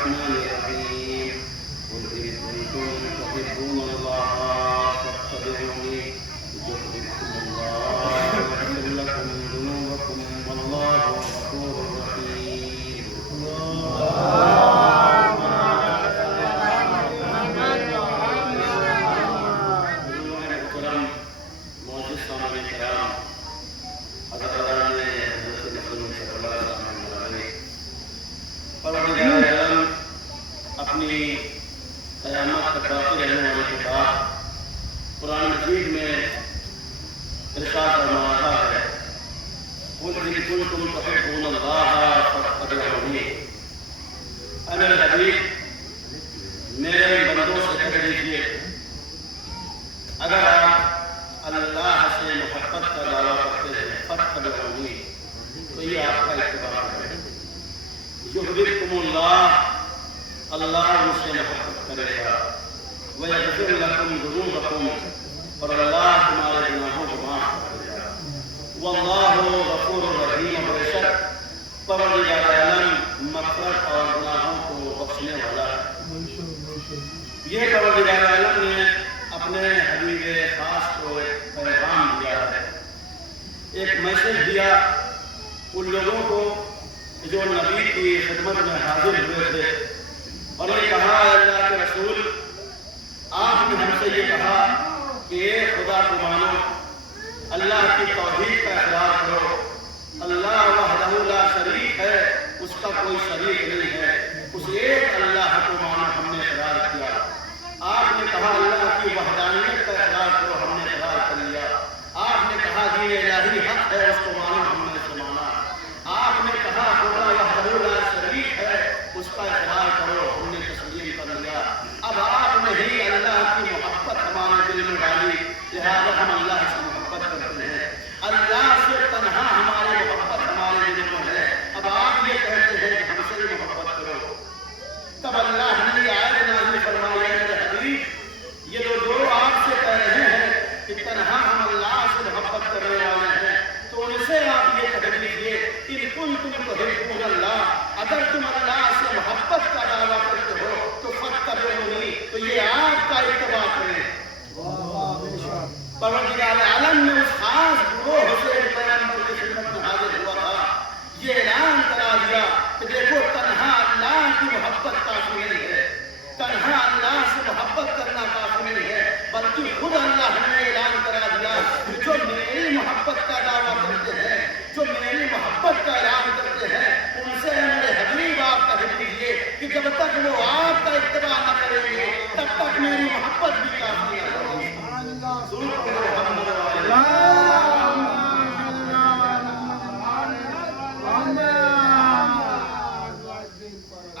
الرحمن الرحيم قل إن كنتم تحبون الله فاتبعوني يحببكم الله ويغفر لكم ذنوبكم والله غفور رحيم. اپنی قیامت تک باقی رہنے والی کتاب قرآن مجید میں ارشاد فرما رہا ہے قل إن كنتم تحبون الله فاتبعوني. اے میرے حبیب میرے بندوں سے کہہ دیجیے اگر آپ اللہ سے محبت کا دعویٰ کرتے ہیں فاتبعونی تو یہ آپ کا اتباع ہے. یحببکم اللہ اللہ ان سے محبت کرے گا وَيَغْفِرْ لَكُمْ ذُنُوبَكُمْ اور اللہ تمہارے گناہوں کو معاف کرے گا. وَاللَّهُ غَفُورٌ رَحِيمٌ بے شک پروردگار عالم مغفرت اور گناہوں کو بخشنے والا ہے. یہ پروردگار عالم نے اپنے حبیب خاص کو ایک پیغام دیا ہے، ایک میسج دیا ان لوگوں کو جو نبی کی خدمت میں حاضر ہوئے تھے اور یہ کہا اللہ کے رسول آپ نے ہم سے یہ کہا کہ ایک خدا کو مانو، اللہ کی توحید کا اقرار کرو، اللہ وحدہ لا شریک ہے، اس کا کوئی شریک نہیں ہے، اس ایک اللہ کو مانو ہم نے اقرار کیا. آپ نے کہا اللہ کی وحدانیت کا اقرار کرو، ہم نے اقرار کر لیا. آپ نے کہا دین الہی حق ہے، اس کو مانو، ہم نے اسے مانا. آپ نے کہا خدا وحدہ لا شریک ہے، اس کا اقرار کرو، ہم نے تسلیم کر لیا. اب آپ نے ہی اللہ کی محبت ہمارے دل میں ڈالی، لہذا ہم اللہ سے محبت کرتے ہیں. اللہ سے تنہا ہماری محبت ہمارے دل میں ہے. اب آپ یہ کہتے ہیں کہ ہم سے محبت کرو. تب اللہ نے یہ آیت نازل فرمائی ہے میرے حبیب یہ جو آپ سے کہہ رہے ہیں کہ تنہا ہم اللہ سے محبت کرنے والے ہیں تو ان سے آپ یہ کہہ دیجیے ان کنتم تحبون اللہ اگر تم اللہ سے محبت کا دعویٰ کرتے ہو تو فاتبعونی تو یہ آپ کا اتباع کریں. پروردگار عالم نے اس خاص گروہ سے پیغمبر کی خدمت میں حاضر ہوا تھا، یہ اعلان کرا دیا کہ دیکھو تنہا اللہ کی محبت کافی نہیں ہے، تنہا اللہ سے محبت کرنا کافی نہیں ہے، بلکہ خود اللہ نے اعلان کرا دیا کہ جو میری محبت کا دعویٰ کرتے ہیں، جو میری محبت کا اعلان کرتے ہیں ان سے میرے حبیب آپ کہہ دیجیے کہ جب تک وہ آپ کا اتباع نہ کریں گے تب تک میری محبت بھی کافی نہیں ہوگی.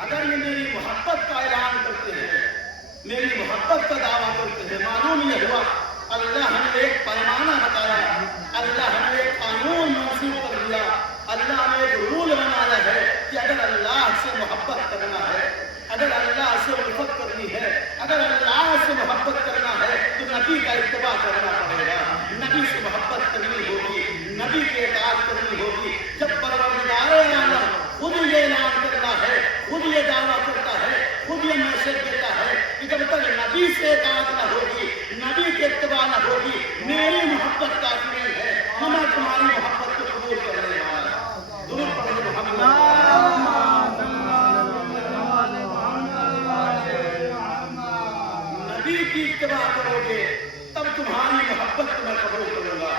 اگر یہ میری محبت کا اعلان کرتے ہیں، میری محبت کا دعویٰ کرتے ہیں، معلوم یہ ہوا اللہ نے ایک پیمانہ بتایا، اللہ نے ایک قانون منسوخ کر دیا، اللہ نے ایک رول بنایا ہے کہ اگر اللہ سے محبت کرنا ہے، اگر اللہ سے الفت کرنی ہے، اگر اللہ سے محبت کرنا ہے تو نبی کا اتباع کرنا پڑے گا، نبی سے محبت کرنی ہوگی، نبی کی اطاعت کرنی ہوگی. جب پروردگار عالم خود یہ اعلان کرتا ہے، خود یہ دعویٰ کرتا ہے، خود یہ میسج دیتا ہے کہ جب تک نبی سے اطاعت نہ ہوگی، نبی کی اتباع نہ ہوگی میری محبت کافی نہیں ہے، میں تمہاری محبت کو قبول کرنے والا. درود پڑھیں محمد. نبی کی اتباع کرو گے تب تمہاری محبت کو میں قبول کروں گا.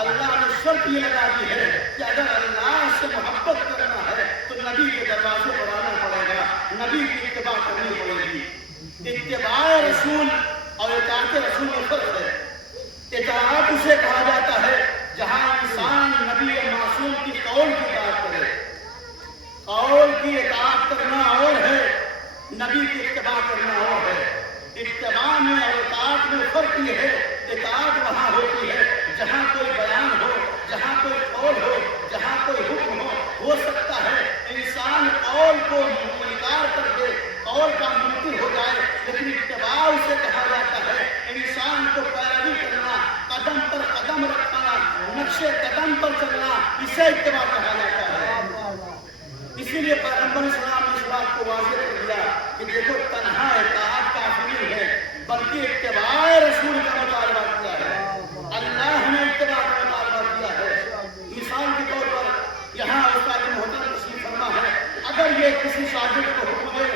اللہ نے شرط یہ لگا دی ہے کہ اگر اللہ سے محبت کرنا ہے تو نبی کے دروازے پر آنا پڑے گا، نبی کی اتباع کرنی پڑے گی. اتباع رسول اور اطاعت رسول میں فرق ہے. اطاعت اسے کہا جاتا ہے جہاں انسان نبی معصوم کی قول کی اطاعت کرے. قول کی اطاعت کرنا اور ہے، نبی کی اتباع کرنا اور ہے. اتباع میں اور اطاعت میں فرق یہ ہے اطاعت وہاں ہوتی ہے جہاں کوئی بیان ہو، جہاں کوئی قول ہو، جہاں کوئی حکم ہو سکتا ہے انسان قول کو انکار کر دے، قول کا منکر ہو جائے، لیکن اتباع اسے کہا جاتا ہے انسان کو پیروی کرنا، قدم پر قدم رکھنا، نقش قدم پر چلنا، اسے اتباع کہا جاتا ہے. اسی لیے پیغمبر اسلام نے بات کو واضح کر دیا کہ دیکھو تنہا اطاعت کافی نہیں ہے بلکہ اتباع رسول کا مطالبہ کیا ہے، اللہ نے اتباع کا مطالبہ کیا ہے۔ مثال کے طور پر یہاں استاد محترم تشریف فرما ہے، اگر یہ کسی شاگرد کو حکم دے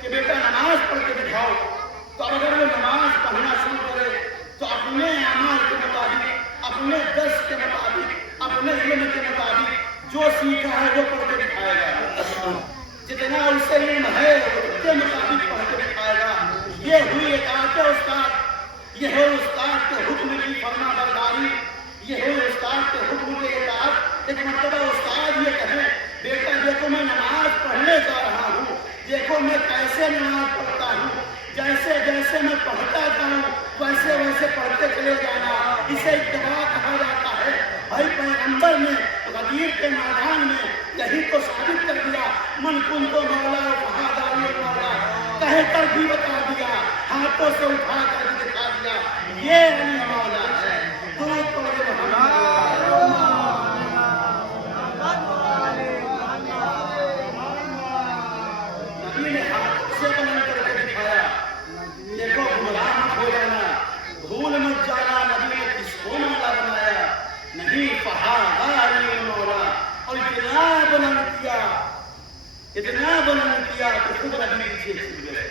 کہ بیٹا نماز پڑھ کے دکھاؤ، تو اگر وہ نماز پڑھنا شروع کرے تو اپنے اعمال کے مطابق، اپنے درس کے مطابق، اپنے علم کے مطابق جو سیکھا ہے وہ پڑھ کے دکھائے گا، جتنا اسے علم ہے اس کے مطابق پڑھ کے دکھائے گا۔ یہ ہوئی اطاعت استاد، یہ ہے استاد کے حکم کی فرما برداری، یہ ہے استاد کے حکم کی اطاعت۔ ایک مرتبہ استاد یہ کہے بیٹا دیکھو میں نماز پڑھنے جا رہا ہوں، دیکھو میں کیسے نماز پڑھتا ہوں، جیسے جیسے میں پڑھتا جاؤں ویسے ویسے پڑھتے چلے جانا، اسے اتباع کہا جاتا ہے۔ بھائی پیغمبر نے غدیر کے میدان میں یہی تو ثابت کر دیا، من کنت مولا فہذا مولا، کہہ کر بھی بتا دیا، ہاتھوں سے اٹھا کر بھی دکھا دیا، یہ علی مولا ہے۔ درود پڑھے محمد نبی نے ہاتھ سے بلند کر کے دکھایا، دیکھو گمراہ مت ہو جانا، بھول مت جانا، نبی نے کس کو مولا بنایا؟ نہیں، فہذا علی مولا، اور اتنا بلند کیا کہ خود نبی سے چھوٹ گئے۔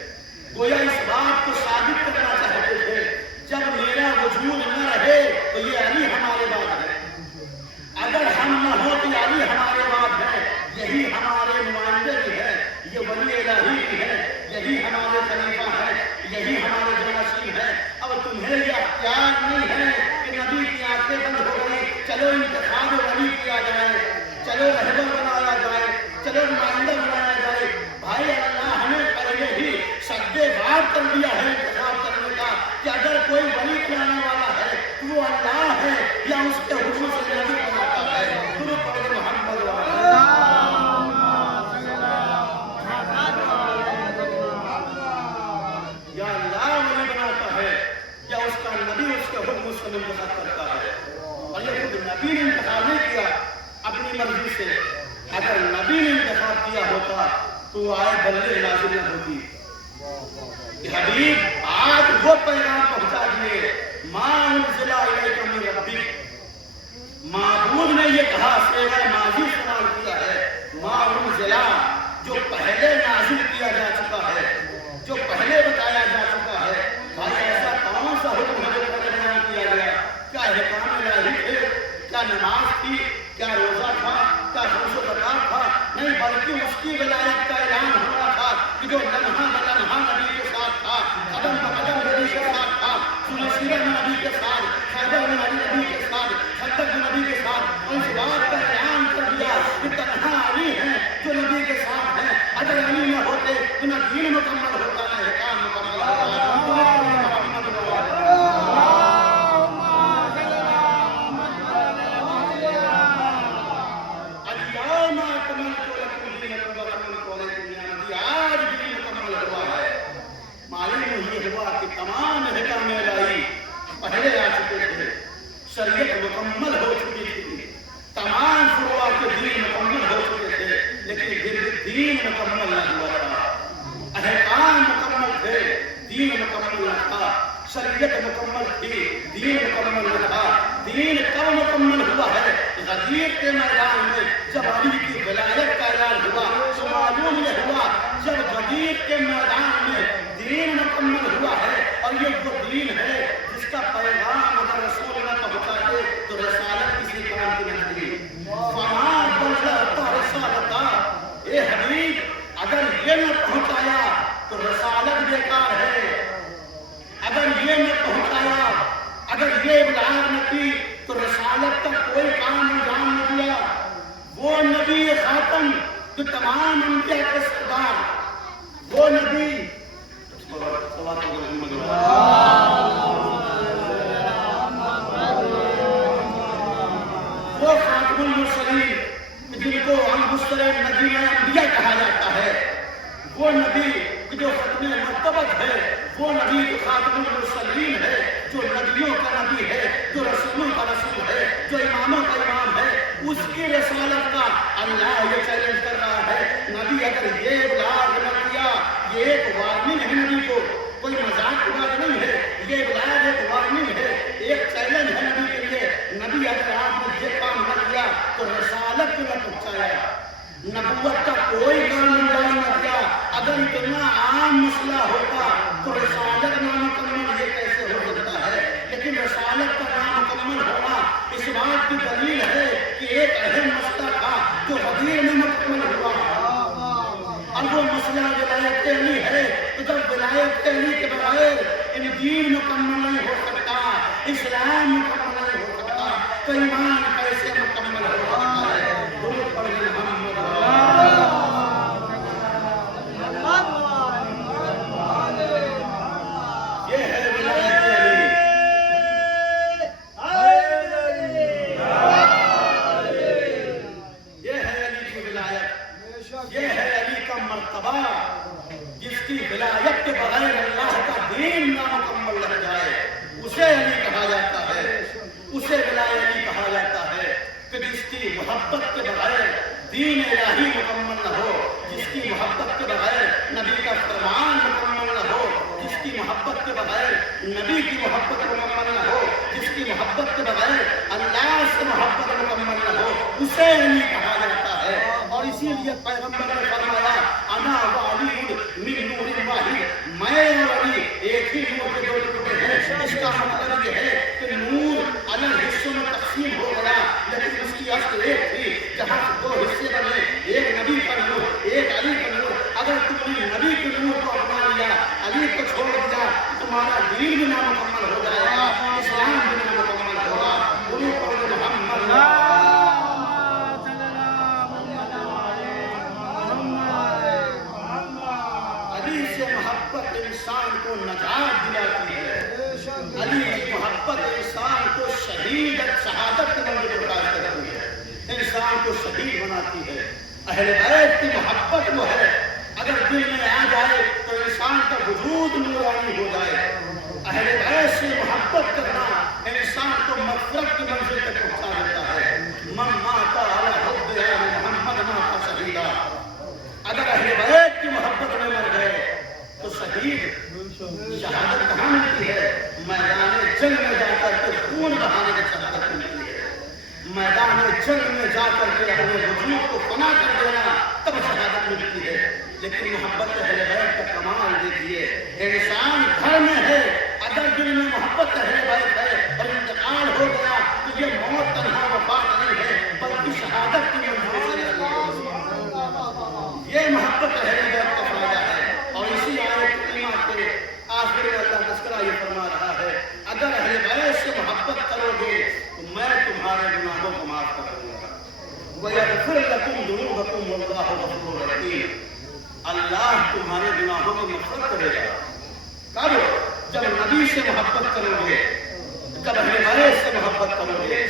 گویا اس بات کو ثابت کرنا چاہتے تھے جب میرا وجود نہ رہے تو یہ علی ہمارے بعد ہے، اگر ہم نہ ہو تو علی ہمارے بعد ہے، یہی ہمارے نمائندے بھی ہے، یہ ولی الہی بھی ہے، یہی ہمارے خلیفہ ہے، یہی ہمارے جانشین ہے۔ اب تمہیں یہ اختیار نہیں ہے کہ نبی کی آنکھیں بند ہو گئی، چلو انتخاب ولی کیا جائے، چلو رہبر بنایا جائے، چلو نمائندہ بنایا جائے۔ بھائی اللہ نے پہلے ہی سدے بار کر دیا ہے انتخاب کرنے کا کہ اگر کوئی ولی بنانے والا ہے تو وہ اللہ ہے یا اس کے حکم سے نبی بناتا ہے۔ درود پڑھے محمد یا اللہ ولی بناتا ہے یا اس کا نبی اس کے حکم سے منتخب کرتا ہے؟ اور یہ خود نبی نے انتخاب نہیں کیا اپنی مرضی سے، اگر نبی نے انتخاب کیا ہوتا تو آئے بلے نازل نہ ہوتی۔ حبیب آج وہ پیغام پہنچا دیے، ما انزل الیک من ربک، معبود نے یہ کہا، صیغہ ماضی استعمال کیا ہے، ما انزل، جو پہلے نازل کیا جا چکا ہے، جو پہلے بتایا جا چکا ہے۔ بھائی ایسا کون سا حکم ہے جو پہلے بیان کیا گیا؟ کیا احکام الہی تھے؟ کیا نماز تھی؟ کیا روزہ تھا؟ کیا خمس و زکات تھا؟ نہیں، بلکہ اس کی ولایت کا اعلان ہو رہا تھا کہ جو لمحہ بلمحہ نبی کے ساتھ تھا، قدم بقدم نبی کے ساتھ تھا، سورہ میں نبی کے ساتھ، خیبر میں نبی کے ساتھ، خندق میں نبی کے ساتھ، اور اس بات کا اعلان کر دیا کہ تنہا علی ہے جو نبی کے ساتھ ہے، اگر علی نہ ہوتے تو نہ دین مکمل ہوتا نہ احکام مکمل ہوتا۔ تمام احکام الہی پہلے آ چکے تھے، شریعت مکمل ہو چکی تھی، تمام فروع کے دین مکمل ہو چکے تھے، لیکن پھر بھی دین مکمل نہ ہوا تھا۔ احکام مکمل تھے، دین مکمل نہ تھا، شریعت مکمل تھی، دین مکمل نہ تھا۔ دین کب مکمل ہوا ہے؟ غدیر کے میدان میں جب علی کی ولایت کا اعلان ہوا تو معلوم یہ ہوا جب غدیر کے میدان میں دین مکمل ہوا ہے، اور یہ وہ دین ہے جس کا پیغام اگر رسول نہ پہنچاتے تو رسالت کسی کام کی نہیں تھی۔ فما بلغت رسالتا، اے حبیب اگر یہ نہ پہنچایا تو رسالت بیکار ہے، اگر یہ نہ پہنچایا، اگر یہ ابلاغ نہ کی تو رسالت کا کوئی کام انجام نہ دیا۔ وہ نبی خاتم جو تمام انبیاء کے سردار، وہ نبی وہ خاتم المرسلین جن کو المرسلین نبی انبیاء کہا جاتا ہے، وہ نبی جو ختم مرتبت ہے، وہ نبی جو خاتم المرسلین ہے، جو نبیوں کا نبی ہے، جو رسولوں کا رسول ہے، جو اماموں کا امام ہے، اس کی رسالت کا اللہ یہ چیلنج کر رہا ہے۔ نبی اگر یہ ابلاغ بتایا، نبوت کا کوئی کام انجام نہ دیا۔ اگر اتنا عام مسئلہ ہوتا تو رسالت نامکمل یہ کیسے ہو سکتا ہے؟ لیکن رسالت کا نامکمل ہونا اس بات کی دلیل ہے کہ ایک اہم مسئلہ تھا جو غدیر میں مکمل ہوا، اور وہ مسئلہ ولایت علی ہے۔ تو جب ولایت علی کے بغیر دین مکمل نہیں ہو سکتا، اسلام مکمل نہیں ہو سکتا، تو ایمان کیسے مکمل ہو سکتا ہے؟ درود پڑھیں محمد۔ یہ ہے ولایت علی، یہ ہے علی کی ولایت، یہ ہے علی کا مرتبہ، جس کی ولایت کے بغیر اللہ کا دین نامکمل رہ جائے اسے علی کہا جاتا ہے، اسے ولایت علی کہا جاتا ہے۔ کہ جس کی محبت کے بغیر دین الہی مکمل نہ ہو، جس کی محبت کے بغیر نبی کا فرمان مکمل نہ ہو، جس کی محبت کے بغیر نبی کی محبت مکمل نہ ہو، جس کی محبت کے بغیر اللہ سے محبت مکمل نہ ہو، اسے علی کہا جاتا ہے۔ اور اسی لیے پیغمبر نے فرمایا انا وعلی من نور واحد، میں اور علی ایک ہی نور کے دو ٹکڑے ہیں۔ اس کا مطلب یہ ہے کہ نور الگ حصوں میں تقسیم ہو گیا، لیکن اس کی اصل ایک تھی۔ جہاں دو حصے بنے، ایک نبی کا نور، ایک علی کا نور۔ اگر تم نے نبی کے نور کو اپنا لیا، علی کو چھوڑ دیا، تمہارا دین بھی نامکمل ہو جائے گا، اسلام بھی نامکمل ہوگا۔ درود پڑھیں محمد۔ علی سے محبت انسان کو نجات دلاتی ہے، علی کی محبت انسان کو شہادت کے منزل پر پہنچا کرتی ہے، انسان کو شہید بناتی ہے۔ اہل بیت کی محبت وہ ہے، اگر دل میں آ جائے تو انسان کا وجود نورانی ہو جائے۔ اہل بیت سے محبت کرنا انسان کو مغفرت کی منزل تک پہنچا دیتا ہے۔ من مات علی حب محمد مات شہیدا، اگر اہل بیت کی محبت میں مر گئے تو شہید شہادت کہاں ملتی ہے؟ میدان جنگ میں جا کر کے خون بہانے کی شہادت ملتی ہے، میدان جنگ میں جا کر کے اپنے وجود کو فنا کر دینا تب شہادت ملتی ہے۔ لیکن محبت اہل بیت کا کمال دیکھیے، انسان گھر میں ہے، اگر دل میں محبت اہل بیت ہے اور انتقال ہو گیا تو یہ موت تنہا وفات نہیں ہے بلکہ شہادت کی منزل سے ہے۔ یہ محبت اہل بیت کا فائدہ ہے۔ اور اسی آیت کریمہ کے آخر میں اللہ تذکرہ یہ فرما رہا ہے اگر اہل بیت سے محبت کرو گے تو میں تمہارے گناہوں کو معاف کر دوں گا۔ وَيَغْفِرْ لَكُمْ ذُنُوبَكُمْ وَاللَّهُ غَفُورٌ رَحِيمٌ، اللہ تمہارے گناہوں کی مغفرت کرے گا۔ کب؟ جب نبی سے محبت کرو گے، جب اہل بیت سے محبت کرو گے۔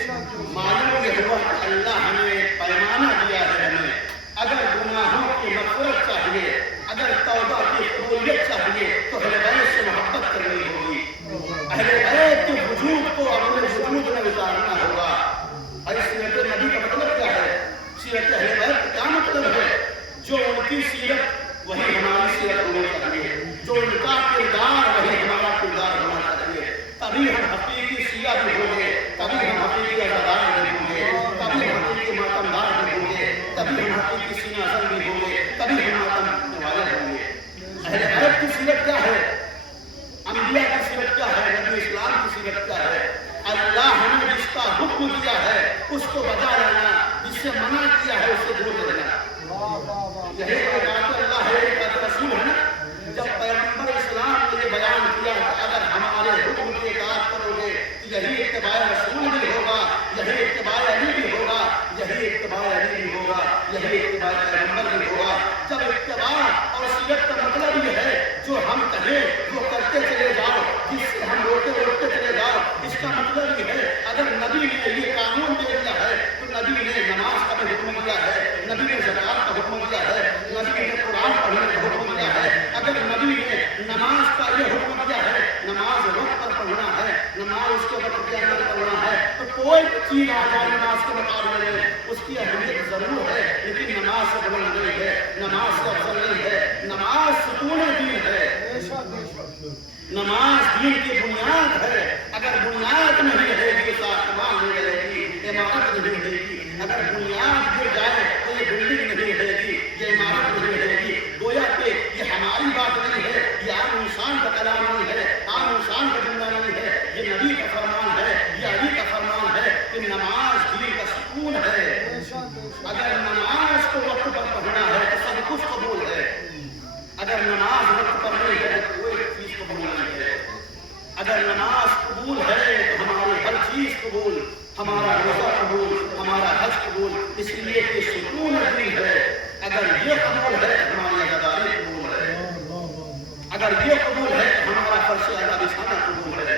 معلوم یہ ہوا کہ اللہ ہمیں پیمانہ دیا ہے، ہمیں اگر گناہوں کی مغفرت چاہیے، اگر توبہ کی قبولیت چاہیے تو اہل بیت سے محبت کرنی ہوگی، اہل بیت کے وجود کو اپنے وجود میں اتارنا ہوگا۔ اور سیرت نبی کا مطلب کیا ہے؟ سیرت اہل بیت کا کیا مطلب ہے؟ جو ان کی سیرت وہی ہماری سیرت ہونی چاہیے، جو ان کا کردار وہی ہمارا کردار ہونا چاہیے، تبھی ہم حقیقی سیاہ بھی ہوں گے، تبھی ہم حقیقی عزادار بھی ہوں گے، تبھی ہم حقیقی ماتمدار بھی ہوں گے، تبھی ہم حقیقی سینہ زن بھی ہوں گے، تبھی ہم ماتم کرنے والے ہوں گے۔ اہل بیت کی سیرت کیا ہے؟ انبیاء کی سیرت کیا ہے؟ نبی اسلام کی سیرت کیا ہے؟ اللہ نے جس کا حکم دیا ہے اس کو بجا لانا، جس سے منع کیا ہے اس سے دور رہنا۔ یہی اطاعت اللہ ہے، اطاعت رسول ہے نا۔ جب پیغمبر اسلام نے یہ بیان کیا کہ اگر ہمارے حکم کی اطاعت کرو گے تو یہی اتباع رسول بھی ہوگا، یہی اتباع علی بھی ہوگا، یہی اتباع علی بھی ہوگا، یہی اتباع پیغمبر بھی ہوگا۔ جب اتباع اور سیرت کا مطلب یہ ہے جو ہم کہیں وہ کرتے چلے جاؤ، جس سے ہم روکتے چلے جاؤ، اس کا مطلب یہ ہے اگر نبی نے یہ قانون دے دیا ہے تو نبی نے نماز کا بھی حکم دیا ہے، نبی نے زکات کا حکم دیا ہے، نبی نے قرآن پڑھنے کا حکم دیا ہے۔ اگر نبی نے نماز کا یہ حکم دیا ہے، نماز وقت پر پڑھنا ہے، نماز اس کے وقت کے اندر پڑھنا ہے، تو کوئی چیز آ جائے نماز کے مقابلے میں اس کی اہمیت ضرور ہے، لیکن نماز سے بلند نہیں ہے، نماز سے افضل نہیں ہے۔ نماز ستون دین ہے، نماز دین کی بنیاد ہے۔ اگر بنیاد نہیں رہے گی ساختمان نہیں رہے گی، عمارت نہیں رہے گی۔ اگر بنیاد گر جائے تو یہ اگر نماز کو وقت پر پڑھنا ہے تو سب کچھ قبول ہے، اگر نماز وقت پر نہیں ہے تو کوئی چیز قبول نہیں ہے۔ اگر نماز قبول ہے تو ہماری ہر چیز قبول، ہمارا روزہ قبول، ہمارا حج قبول، اس لیے کہ سکون دل ہے۔ اگر یہ قبول ہے تو ہماری عزاداری قبول ہے، اگر یہ قبول ہے تو ہمارا فرش ادا بچھانا قبول ہے،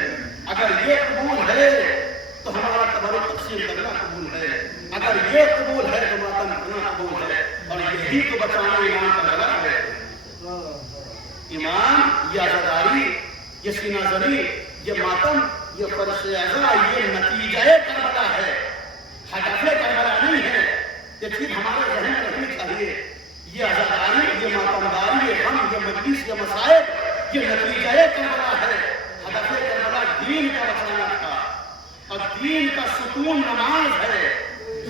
اگر یہ قبول ہے تو ہمارا تبرک تقسیم کرنا قبول ہے، اگر یہ قبول ہے تو ماتم کرنا قبول ہے۔ اور یہی تو بچانا ایمان کا غلط ہے۔ ایمان، یہ عزاداری، یہ سینہ زنی، یہ ماتم، یہ فرش اعضا، یہ نتیجہ کربلا ہے، ہدف کربلا نہیں ہے۔ یہ چیز ہمارے ذہن میں رہنی چاہیے۔ یہ عزاداری، یہ ماتمداری، یہ غم، یہ مجلس، یہ مصائب، یہ نتیجہ کربلا ہے۔ ہدف کربلا دین کا بچانا تھا، اور دین کا ستون نماز ہے۔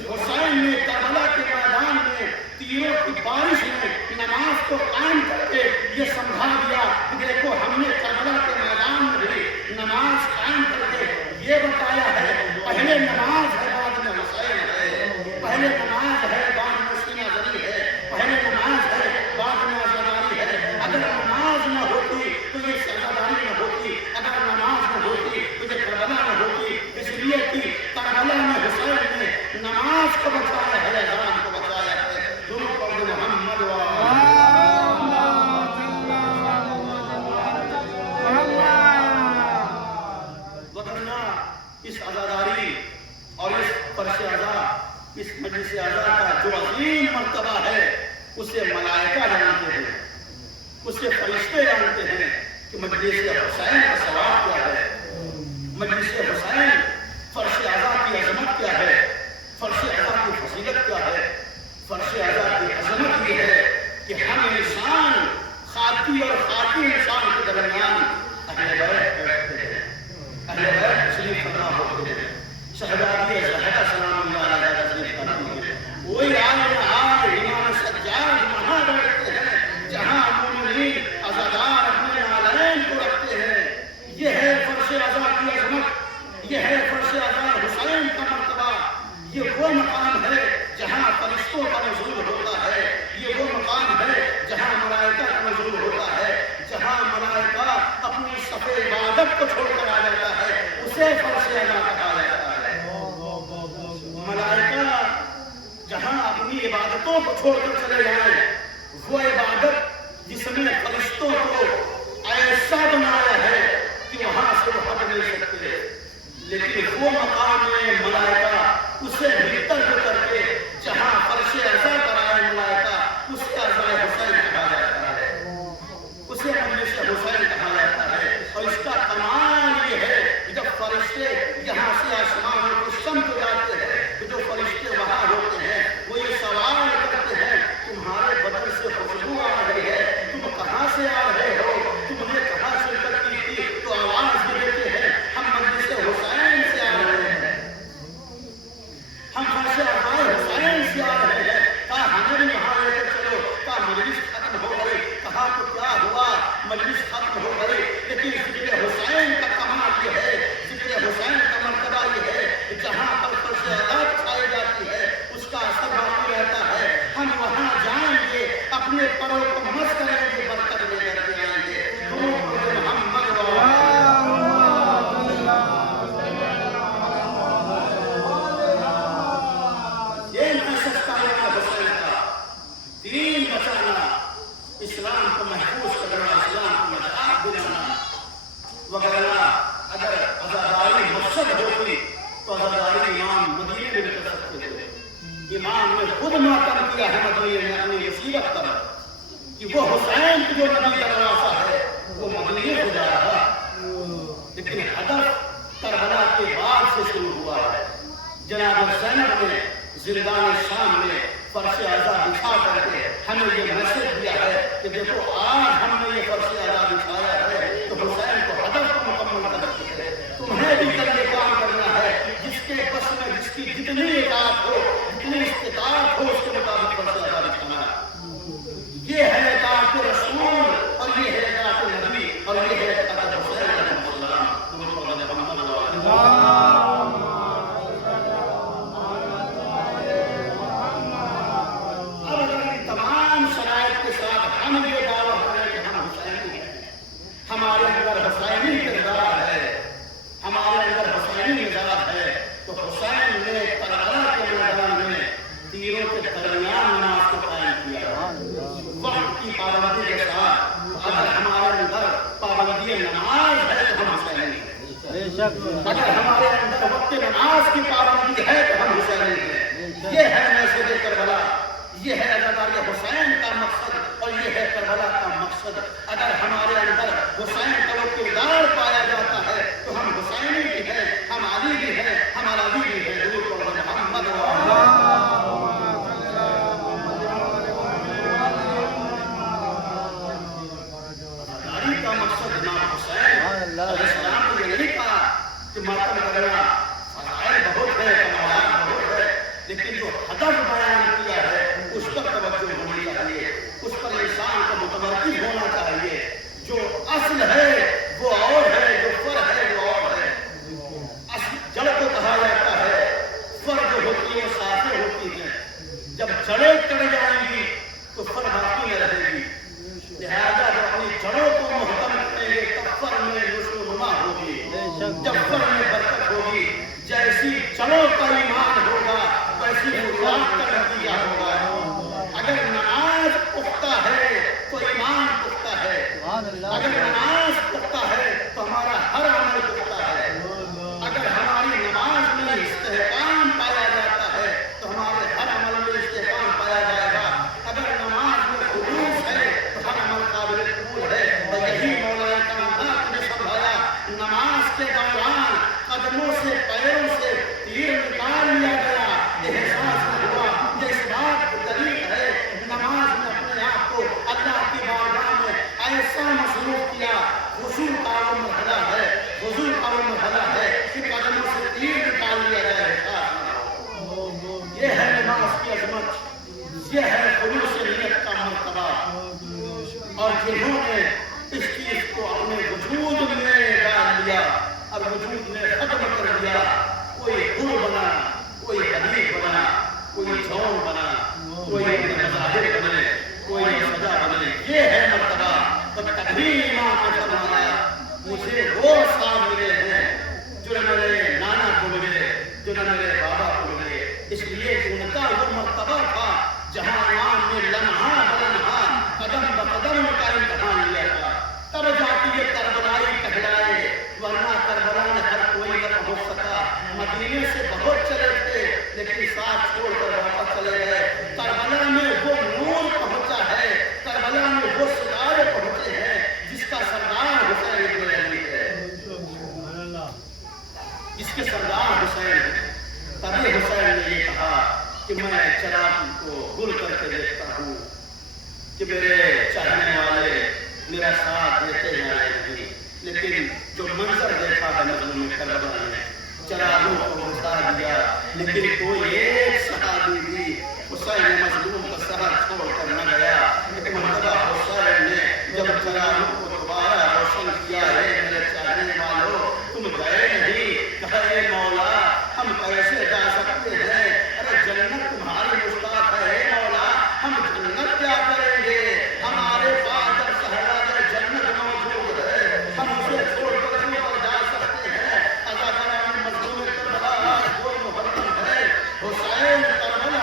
حسین نے کربلا کے میدان میں تیروں کی بارش میں نماز کو قائم کر کے یہ سمجھا دیا کہ دیکھو ہم نے کربلا کے میدان میں بھی نماز قائم کر کے یہ بتایا ہے، پہلے نماز ہے بعد میں حسین ہے، پہلے نماز ہے بعد میں سینہ زنی ہے، پہلے نماز ہے بعد میں عزاداری ہے۔ اگر نماز نہ ہوتی تو یہ عزاداری نہ ہوتی، اگر نماز نہ ہوتی تو یہ کربلا نہ ہوتی۔ اس لیے کہ کربلا میں حسین نے نماز کو بچایا ہے، اذان کو بچایا ہے۔ درود پڑھ محمد وگرنہ اس عزاداری اور اس فرش اعضا، اس مجلس اعضا کا جو عظیم مرتبہ ہے اسے ملائکہ جانتے ہیں، اسے فرشتے جانتے ہیں کہ مجلس حسین کا ثواب کیا ہے، مجلس حسین، فرش اعضا کی عظمت کیا ہے، فرش اعضا کی فضیلت کیا ہے۔ فرش اعضا کی عظمت یہ ہے کہ ہم انسان، خاکی اور خاکی انسان کے درمیان اہل بیت بیٹھتے ہیں، اہل بیت تشریف فرما ہوتے ہیں، شہزادی زہرا سلام اللہ علیہ تشریف فرما ہے، وہی عالم عال امام سجاد وہاں بیٹھتے ہیں جہاں مومنین عزادار اپنے نالین کو رکھتے ہیں۔ یہ ہے فرش اعضا کی عظمت، یہ ہے فرش اعضا حسین کا مرتبہ۔ یہ وہ مقام ہے جہاں فرشتوں کا نزول ہوتا ہے، یہ وہ مقام ہے جہاں ملائکہ کا نزول ہوتا ہے، جہاں ملائکہ اپنی صف عبادت کو چھوڑ کر آ جاتا ہے، اسے فرش اعضا کہا جاتا ہے۔ ملائکہ جہاں اپنی عبادتوں کو چھوڑ کر چلے جائیں، وہ عبادت جس میں فرشتوں کو ایسا بنایا ہے کہ وہاں سے وہ ہٹ نہیں سکتے، لیکن وہ مقام میں ملائکہ اسے بہتر کر کے جہاں فرش اعضا کرائے ملائکہ، اسے اعضائے حسین کہا جاتا ہے، اسے مجلس حسین کہا جاتا ہے۔ اور اس کا کمال یہ ہے جب فرشتے یہاں سے آسمان کی سمت جاتے ہیں تو جو فرشتے وہاں ہوتے ہیں وہ یہ سوال کرتے ہیں تمہارے بدن سے خوشبو آ رہی ہے، تم کہاں سے آ رہے ہو، تم نے کہاں شرکت کی تھی؟ تو آواز بھی دیتے ہیں ہم مجلس حسین سے آ رہے ہیں، ہم فرش اعضا حسین سے آ رہے ہیں۔ کہا ہمیں بھی وہاں لے کر چلو، کہا مجلس ختم ہو گئی، کہا تو کیا ہوا، مجلس ختم ہو گئی، لیکن ذکر حسین کا کمال یہ ہے، ذکر حسین کا مرتبہ یہ ہے جہاں پر فرش اعضا چھائی جاتی ہے اس کا اثر باقی رہتا ہے۔ ہم وہاں جائیں گے، اپنے پروں کو مس کریں گے، برکت لے کر کے آئیں گے۔ محمد یہ نشست کا حسین کا دین بچانا، اسلام کو محفوظ کرنا، اسلام کو نجات دلانا۔ وغیرہ اگر عزاداری مقصد ہوتی تو عزاداری امام مدینے میں بھی کر سکتے تھے۔ امام نے خود ماتم کیا ہے مدینے میں اپنی مصیبت پر کہ وہ حسین کی جو نبی کا نواسا ہے وہ مدینے ہو جا رہا، لیکن ہدف کربلا کے بعد سے شروع ہوا ہے۔ جناب زینب نے زندان شام میں فرش اعضا بچھا کر کے ہمیں یہ میسج دیا ہے کہ دیکھو آج ہم نے یہ فرش اعضا بچھایا ہے تو حسین کو ہدف کو مکمل کر کے تمہیں بھی کل یہ کام کرنا ہے، جس کے بس میں جس کی جتنی اطاعت ہو، جتنی استطاعت ہو، اس کے مطابق فرش اعضا بچھانا۔ یہ ہے اطاعت رسول اور یہ ہے اطاعت نبی اور یہ ہے اطاعت حسین علیہ السلام۔ تیروں کے درمیان نماز کو قائم کیا، وقت کی پابندی کے ساتھ۔ اگر ہمارے اندر پابندی نماز ہے تو ہم حسینی ہیں، اگر ہمارے اندر وقت نماز کی پابندی ہے تو ہم حسینی ہیں۔ یہ ہے محض کربلا، یہ ہے عزاداری حسین کا مقصد اور یہ ہے کربلا کا مقصد۔ اگر ہمارے اندر حسین کا وہ کردار پایا جاتا ہے تو ہم حسینی بھی ہیں، ہم علی بھی ہیں، ہم علی بھی ہیں۔ حضور محمد عزاداری کا مقصد امام حسین علیہ السلام کو یہ نہیں کہا کہ ماتم کرنا فضائل بہت ہے، کمالات بہت ہے، لیکن جو ہدف بیان کیا ہے اس پر توجہ ہونی چاہیے، اس پر انسان کو متمرکز ہونا چاہیے۔ جو اصل ہے وہ اور ہے، جو فر ہے وہ اور ہے۔ اصل جڑ کو کہا جاتا ہے، فر جو ہوتی ہے وہ ساتھیں ہوتی ہیں۔ جب جڑیں کٹ جائیں گی تو فر باقی نہ رہے گی، لہذا جب اپنی جڑوں کو محکم کریں گے تب فر میں نشو و نما ہوگی، جب فر میں برکت ہوگی۔ جیسی جڑوں کا ایمان ہوگا ویسی اولاد کا نتیجہ ہوگا۔ اگر نماز پختہ ہے تو ایمان پختہ ہے، اگر نماز پختہ ہے تو ہمارا ہر عمل پختہ ہے۔ اگر ہماری نماز میں استحکام پایا جاتا ہے تو ہمارے ہر عمل میں استحکام پایا جائے گا۔ اگر نماز میں خلوص ہے تو ہر عمل قابل قبول ہے۔ اور یہی مولا کائنات نے سمجھایا، نماز کے دوران قدموں سے پیروں سے تیر نکال لیا گیا، احساس نہ ہوا۔ یہ اس بات کی دلیل ہے نماز میں اپنے آپ کو اللہ کی بارگاہ میں ایسا مصروف کیا۔ حضور کا وہ مرحلہ ہے، حضور کا وہ مرحلہ ہے کہ قدموں سے تیر نکال لیا جائے، احساس نہ ہو۔ یہ ہے نماز کی عظمت، یہ ہے خلوص نیت کا مرتبہ۔ اور جنہوں نے اس چیز کو اپنے وجود میں ڈال لیا، اب وجود میں ختم کر دیا، کوئی حر بنا، کوئی حبیب بنا، کوئی جون بنا، کوئی مظاہر بنے، کوئی سجا بنے، یہ ہے مرتبہ۔ تو کبھی امام نے فرمایا مجھے وہ صاحب ملے ہیں جو نہ میرے نانا کو ملے، جو نہ میرے بابا کو ملے، اس لیے کہ ان کا وہ مرتبہ تھا جہاں امام نے لمحہ بلمحہ قدم بقدم کا امتحان لیا تھا۔ تب جاتی یہ کربلائی کہلائے، ورنہ کربلا میں ہر کوئی نہ پہنچ سکا۔ مدینے سے بہت چلے تھے لیکن ساتھ چھوڑ کر واپس چلے گئے۔ کربلا میں وہ نور پہنچا ہے، کربلا میں وہ ستارے پہنچے ہیں جس کا سردار حسین ابن علی ہے، جس کے سردار حسین ہے۔ تبھی حسین نے یہ کہا کہ میں چراغ کو گل کر کے دیکھتا ہوں کہ میرے چاہنے والے میرا ساتھ دیتے ہیں نہیں، لیکن جو منظر دیکھا ہے مظلوم کربلا میں، چراغوں کو بجھا دیا لیکن کوئی ایک صحابی بھی حسین مظلوم کا سہر چھوڑ کر نہ گیا۔ ایک مرتبہ حسین نے جب چراغوں کو دوبارہ روشن کیا، ہے میرے چاہنے والوں تم گئے نہیں، کہے مولا ہم کیسے جا سکتے ہیں، ارے جنت تمہاری مشتاق ہے مولا، ہم جنت کیا کریں گے، ہمارے پاس جب صحرا میں جنت موجود ہے ہم اسے چھوڑ کر کیوں پر جا سکتے ہیں۔ عزاداری مظلوم کربلا کوئی محرم ہے، حسین کربلا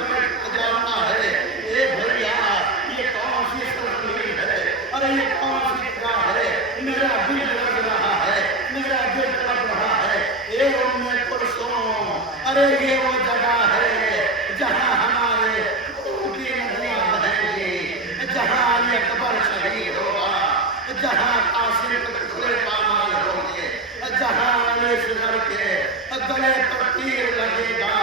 بیٹھ جاتا ہے اے بھیا یہ کون سی سرزمین ہے، ارے یہ کون سی جگہ ہے، میرا دل لگ رہا ہے، میرا دل تڑپ رہا ہے، اے ام کلثوم، ارے یہ وہ جگہ ہے جہاں ہمارے خون کی ندیاں بہیں گی، جہاں علی اکبر شہید ہوگا، جہاں قاسم کے ٹکڑے پامال ہوں گے، جہاں علی اصغر کے گلے پر تیر لگے گا،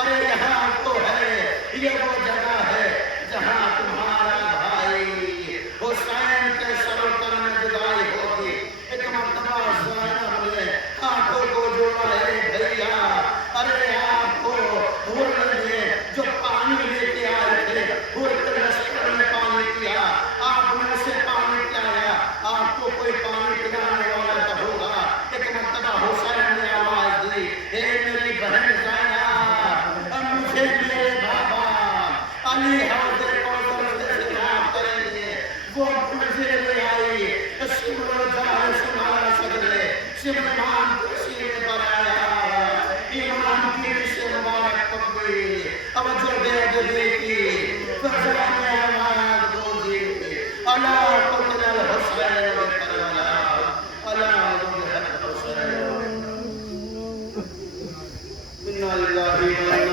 ارے یہاں تو ہے یہ وہ جگہ ہے جہاں تمہارا بھائی حسین کے سر و تن میں جدائی ہوگی۔ ایک مرتبہ زینب نے ہاتھوں کو جوڑا ہے بھیا، ارے آپ کو حر نے جو پانی لے کے آئے تھے، حر کے لشکر نے پانی پیا، آپ نے اسے پانی پلایا، آپ کو کوئی پانی پلانے والا تو ہوگا۔ ایک مرتبہ حسین نے آواز دی، اے میری بہن زینب، مجھے میرے بابا علی حوض کوثر سے خطاب کریں گے، وہ مجھے لے آئی، شمر و جال سنایا سگرے، شمرمان کسی نے بنایا، ایمان کی رشتے مبارک پکڑی، توجہ دے دے کی، فضل میں آواز گونجی، الا قتل الحسین و کربلا، الا قتل الحسین، انا للہ